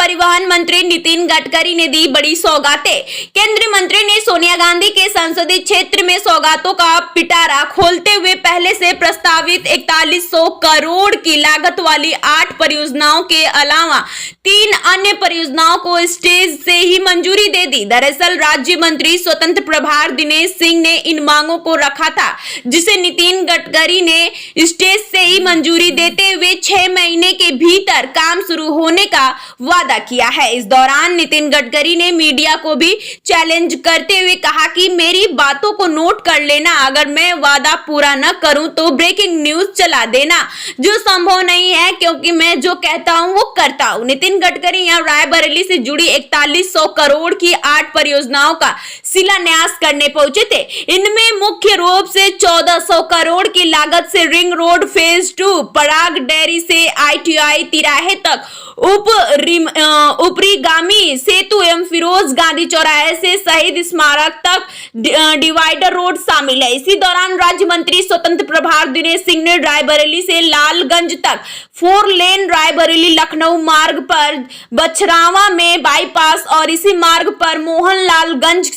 परिवहन मंत्री नितिन गडकरी ने दी बड़ी सौगातें। केंद्रीय मंत्री ने सोनिया गांधी के संसदीय क्षेत्र में सौगातों का पिटारा खोलते हुए पहले से प्रस्तावित 4100 करोड़ की लागत वाली 8 परियोजनाओं के अलावा 3 अन्य परियोजनाओं को स्टेज से ही मंजूरी दे दी। दरअसल राज्य मंत्री स्वतंत्र प्रभार दिनेश सिंह ने इन मांगों को रखा था, जिसे नितिन गडकरी ने स्टेज से ही मंजूरी देते हुए 6 महीने के भीतर काम शुरू होने का वादा किया है। इस दौरान नितिन गडकरी ने मीडिया को भी चैलेंज करते हुए कहा कि मेरी बातों को नोट कर लेना, अगर मैं वादा पूरा न करूं तो ब्रेकिंग न्यूज चला देना, जो संभव नहीं है क्योंकि मैं जो कहता हूं वो करता हूं। नितिन गडकरी यहां रायबरेली से जुड़ी 4100 करोड़ की 8 परियोजनाओं का शिलान्यास करने पहुंचे थे। इनमें मुख्य रूप से 1400 करोड़ की लागत से रिंग रोड फेज 2, पराग डेयरी से ITI तिराहे तक उपरीगामी सेतु एवं फिरोज गांधी चौराहे से शहीद स्मारक तक डिवाइडर रोड शामिल है। इसी दौरान राज्य मंत्री स्वतंत्र प्रभार दिनेश सिंह ने रायबरेली से लालगंज तक 4 लेन, रायबरेली लखनऊ मार्ग पर बछरावा में बाईपास और इसी मार्ग पर मोहनलालगंज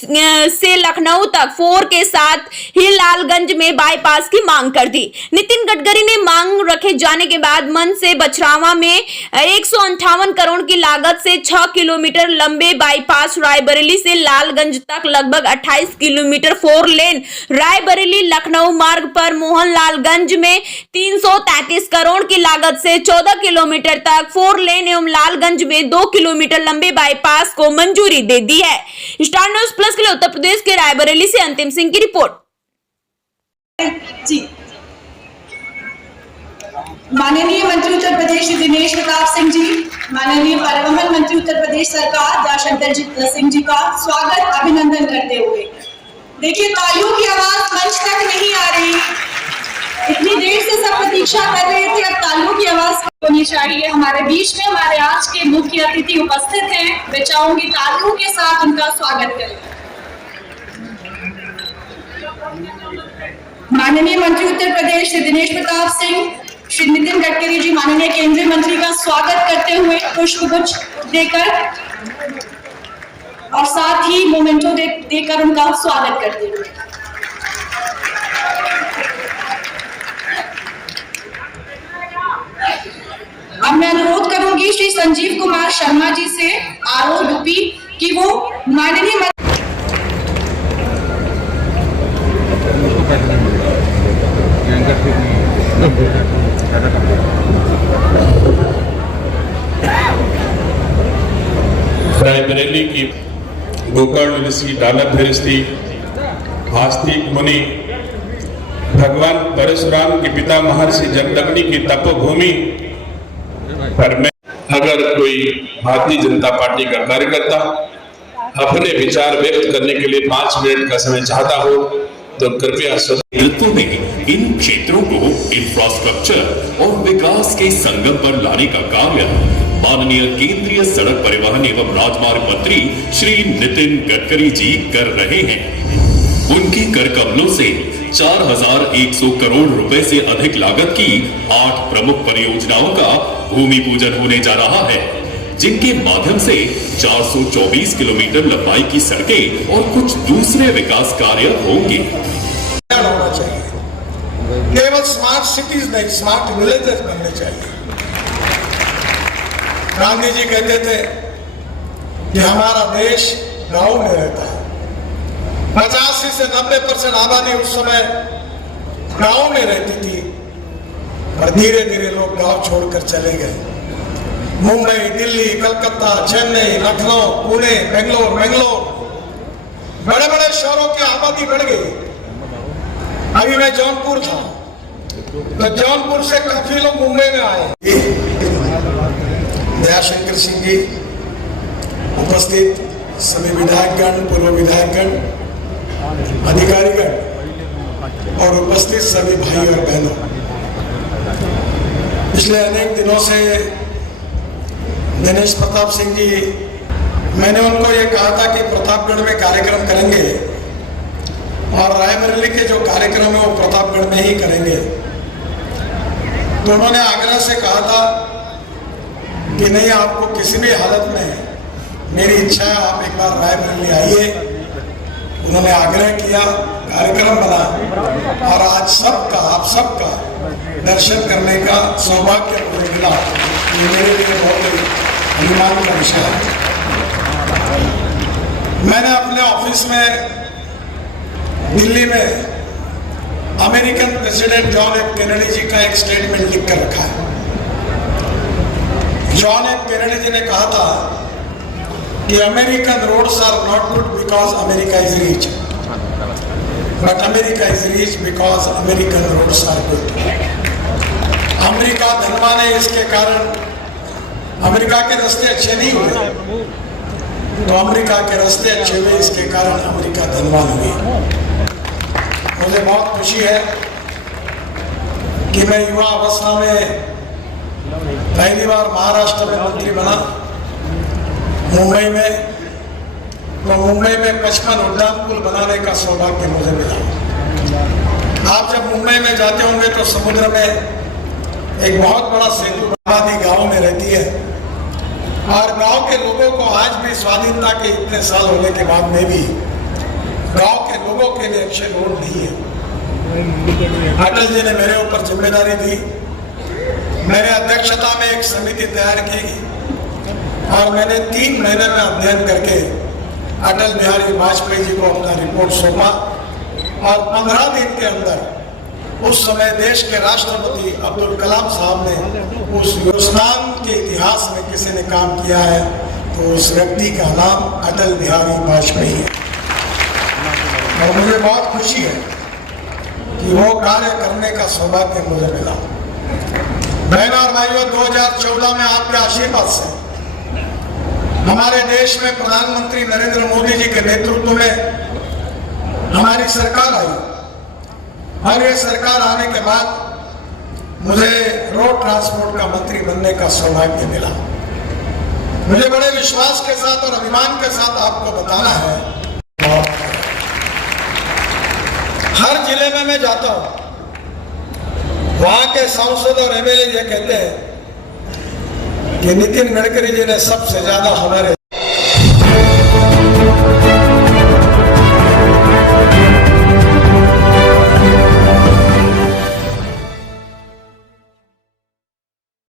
से लखनऊ तक 4 के साथ ही लालगंज में बाईपास की मांग कर दी। नितिन गडकरी ने मांग रखे जाने के बाद मन से बछरावा में 158 करोड़ की लागत से 6 किलोमीटर लंबे बाईपास, रायबरेली से लालगंज तक लगभग 28 किलोमीटर 4 लेन, रायबरेली लखनऊ मार्ग पर मोहनलालगंज में 333 करोड़ की लागत से 14 किलोमीटर तक 4 लेन एवं लालगंज में 2 किलोमीटर लंबे बाईपास को मंजूरी दे दी है। स्टार न्यूज प्लस के लिए उत्तर प्रदेश के रायबरेली से अंतिम सिंह की रिपोर्ट। जी, माननीय मंत्री उत्तर प्रदेश श्री दिनेश प्रताप सिंह जी, माननीय परिवहन मंत्री उत्तर प्रदेश सरकार दयाशंकर सिंह जी का स्वागत अभिनंदन करते हुए, देखिए तालियों की आवाज मंच तक नहीं आ रही, इतनी देर से सब प्रतीक्षा कर रहे थे, अब तालियों की आवाज होनी चाहिए। हमारे बीच में हमारे आज के मुख्य अतिथि उपस्थित हैं, मैं चाहूंगी तालियों के साथ उनका स्वागत करें। माननीय मंत्री उत्तर प्रदेश श्री दिनेश प्रताप सिंह, श्री नितिन गडकरी जी माननीय केंद्रीय मंत्री का स्वागत करते हुए पुष्पगुच्छ देकर और साथ ही मोमेंटो देकर उनका स्वागत करते हुए अब मैं अनुरोध करूंगी श्री संजीव कुमार शर्मा जी से ROUP कि वो माननीय रायबरेली की गोकर्ण ऋषि, दानव ऋषि, आस्तिक मुनि, भगवान परशुराम के पिता महर्षि जमदग्नि की तपोभूमि पर में अगर कोई भारतीय जनता पार्टी का कार्यकर्ता अपने विचार व्यक्त करने के लिए 5 मिनट का समय चाहता हो तो कृपया नेतृत्व में इन क्षेत्रों को इंफ्रास्ट्रक्चर और विकास के संगम पर लाने का कार्य माननीय केंद्रीय सड़क परिवहन एवं राजमार्ग मंत्री श्री नितिन गडकरी जी कर रहे हैं। उनकी कर कमलों से 4100 करोड़ रुपए से अधिक लागत की 8 प्रमुख परियोजनाओं का भूमि पूजन होने जा रहा है, जिनके माध्यम से 424 किलोमीटर लंबाई की सड़कें और कुछ दूसरे विकास कार्य होंगे। होना चाहिए, केवल स्मार्ट सिटीज नहीं, स्मार्ट विलेजेस बनने चाहिए। गांधी जी कहते थे कि हमारा देश गांव में रहता है। 85 से 90% आबादी उस समय गांव में रहती थी, पर धीरे धीरे लोग गांव छोड़कर चले गए। मुंबई, दिल्ली, कलकत्ता, चेन्नई, लखनऊ, पुणे, बेंगलोर, बड़े बड़े शहरों की आबादी बढ़ गई। अभी मैं जौनपुर था, तो जौनपुर से काफी लोग मुंबई में आए। दयाशंकर सिंह जी, उपस्थित सभी विधायकगण, पूर्व विधायकगण, अधिकारीगण और उपस्थित सभी भाई और बहनों, पिछले अनेक दिनों से दिनेश प्रताप सिंह जी, मैंने उनको ये कहा था कि प्रतापगढ़ में कार्यक्रम करेंगे और रायबरेली के जो कार्यक्रम है वो प्रतापगढ़ में ही करेंगे। तो उन्होंने आग्रह से कहा था कि नहीं, आपको किसी भी हालत में मेरी इच्छा है आप एक बार रायबरेली आइए। उन्होंने आग्रह किया, कार्यक्रम बना और आज सबका, आप सबका दर्शन करने का सौभाग्य मुझे मिला। ये मेरे लिए बहुत ही अभिमान का विषय है। मैंने अपने ऑफिस में दिल्ली में American president John F Kennedy ji का एक स्टेटमेंट लिख कर रखा है। जॉन एफ कैनेडी जी ने कहा था कि American roads are not good because America is rich, but America is rich because American roads are good. America धनवान है, इसके कारण अमेरिका के रास्ते अच्छे नहीं हुए, तो अमेरिका के रास्ते अच्छे हुए, इसके कारण अमेरिका धनवान हुई। मुझे बहुत खुशी है कि मैं युवा अवस्था में पहली बार महाराष्ट्र में मंत्री बना, मुंबई में। तो मुंबई में 55 उड्डान पुल बनाने का सौभाग्य मुझे मिला। आप जब मुंबई में जाते होंगे तो समुद्र में एक बहुत बड़ा सेतु, आबादी गाँव में रहती है और गांव के लोगों को आज भी स्वाधीनता के इतने साल होने के बाद में भी गांव के लोगों के लिए अच्छे रोड नहीं है। अटल जी ने मेरे ऊपर जिम्मेदारी दी, मेरे अध्यक्षता में एक समिति तैयार की और मैंने 3 महीने में अध्ययन करके अटल बिहारी वाजपेयी जी को अपना रिपोर्ट सौंपा और 15 दिन के अंदर उस समय देश के राष्ट्रपति अब्दुल कलाम साहब ने उस हिंदुस्तान के इतिहास में किसी ने काम किया है तो उस व्यक्ति का नाम अटल बिहारी वाजपेयी है। और मुझे बहुत खुशी है कि वो कार्य करने का सौभाग्य मुझे मिला। बहनों और भाइयों, 2014 में आपके आशीर्वाद से हमारे देश में प्रधानमंत्री नरेंद्र मोदी जी के नेतृत्व में हमारी सरकार आई और ये सरकार आने के बाद मुझे रोड ट्रांसपोर्ट का मंत्री बनने का सौभाग्य मिला। मुझे बड़े विश्वास के साथ और अभिमान के साथ आपको बताना है, हर जिले में मैं जाता हूं, वहां के सांसद और एमएलए ये कहते हैं कि नितिन गडकरी जी ने सबसे ज्यादा हमारे